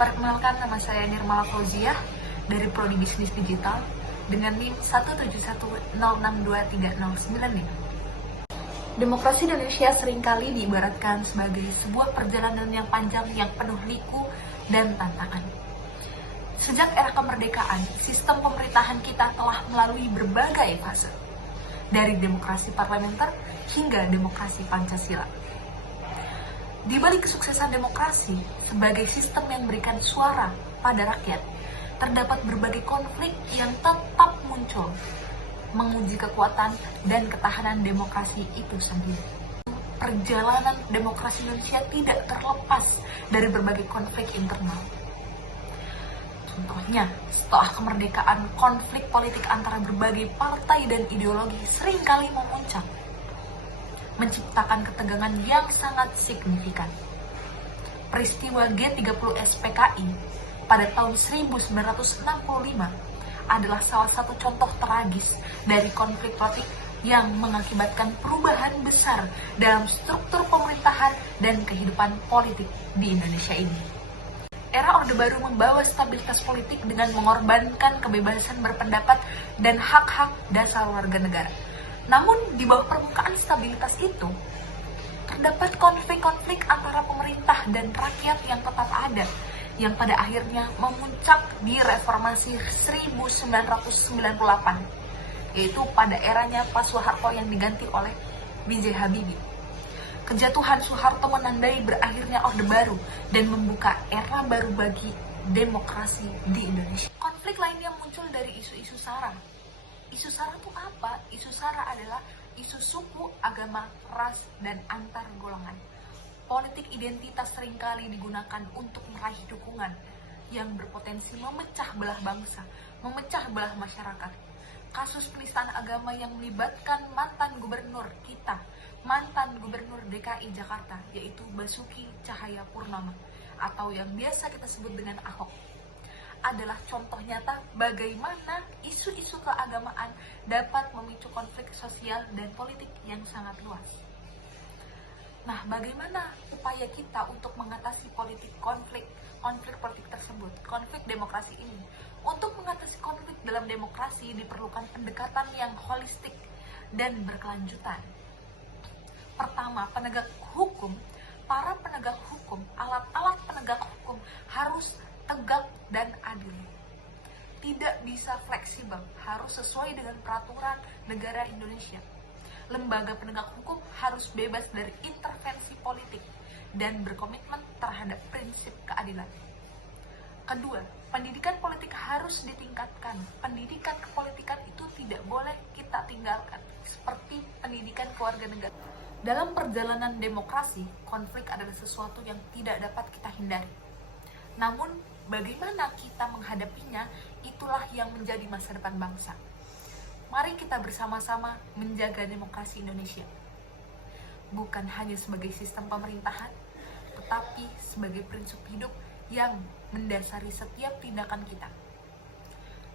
Perkenalkan, nama saya Nirmala Fauziah dari Prodi Bisnis Digital dengan NIM 171062309. Demokrasi Indonesia seringkali diibaratkan sebagai sebuah perjalanan yang panjang yang penuh liku dan tantangan. Sejak era kemerdekaan, sistem pemerintahan kita telah melalui berbagai fase, dari demokrasi parlementer hingga demokrasi Pancasila. Di balik kesuksesan demokrasi sebagai sistem yang memberikan suara pada rakyat, terdapat berbagai konflik yang tetap muncul, menguji kekuatan dan ketahanan demokrasi itu sendiri. Perjalanan demokrasi Indonesia tidak terlepas dari berbagai konflik internal. Contohnya, setelah kemerdekaan, konflik politik antara berbagai partai dan ideologi seringkali memuncak, menciptakan ketegangan yang sangat signifikan. Peristiwa G30 SPKI pada tahun 1965 adalah salah satu contoh tragis dari konflik politik yang mengakibatkan perubahan besar dalam struktur pemerintahan dan kehidupan politik di Indonesia ini. Era Orde Baru membawa stabilitas politik dengan mengorbankan kebebasan berpendapat dan hak-hak dasar warga negara. Namun, di bawah permukaan stabilitas itu, terdapat konflik-konflik antara pemerintah dan rakyat yang tetap ada, yang pada akhirnya memuncak di reformasi 1998, yaitu pada eranya Pak Soeharto yang diganti oleh B.J. Habibie. Kejatuhan Soeharto menandai berakhirnya Orde Baru dan membuka era baru bagi demokrasi di Indonesia. Konflik lainnya muncul dari isu-isu SARA. Isu SARA itu apa? Isu SARA adalah isu suku, agama, ras, dan antar golongan. Politik identitas seringkali digunakan untuk meraih dukungan yang berpotensi memecah belah bangsa, memecah belah masyarakat. Kasus penistaan agama yang melibatkan mantan gubernur kita, mantan gubernur DKI Jakarta, yaitu Basuki Cahayapurnama, atau yang biasa kita sebut dengan Ahok, adalah contoh nyata bagaimana isu-isu keagamaan dapat memicu konflik sosial dan politik yang sangat luas. Nah, bagaimana upaya kita untuk mengatasi konflik politik tersebut, konflik demokrasi ini? Untuk mengatasi konflik dalam demokrasi diperlukan pendekatan yang holistik dan berkelanjutan. Pertama, penegak hukum, para penegak hukum, alat-alat penegak hukum harus tegak dan adil. Tidak bisa fleksibel, harus sesuai dengan peraturan negara Indonesia. Lembaga penegak hukum harus bebas dari intervensi politik dan berkomitmen terhadap prinsip keadilan. Kedua, pendidikan politik harus ditingkatkan. Pendidikan kepolitikan itu tidak boleh kita tinggalkan, seperti pendidikan kewarganegaraan. Dalam perjalanan demokrasi, konflik adalah sesuatu yang tidak dapat kita hindari. Namun, bagaimana kita menghadapinya, itulah yang menjadi masa depan bangsa. Mari kita bersama-sama menjaga demokrasi Indonesia. Bukan hanya sebagai sistem pemerintahan, tetapi sebagai prinsip hidup yang mendasari setiap tindakan kita.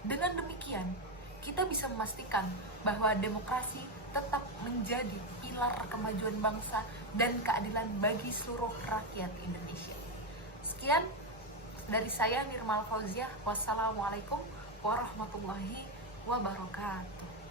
Dengan demikian, kita bisa memastikan bahwa demokrasi tetap menjadi pilar kemajuan bangsa dan keadilan bagi seluruh rakyat Indonesia. Sekian dari saya, Nirmala Fauziah. Wassalamualaikum warahmatullahi wabarakatuh.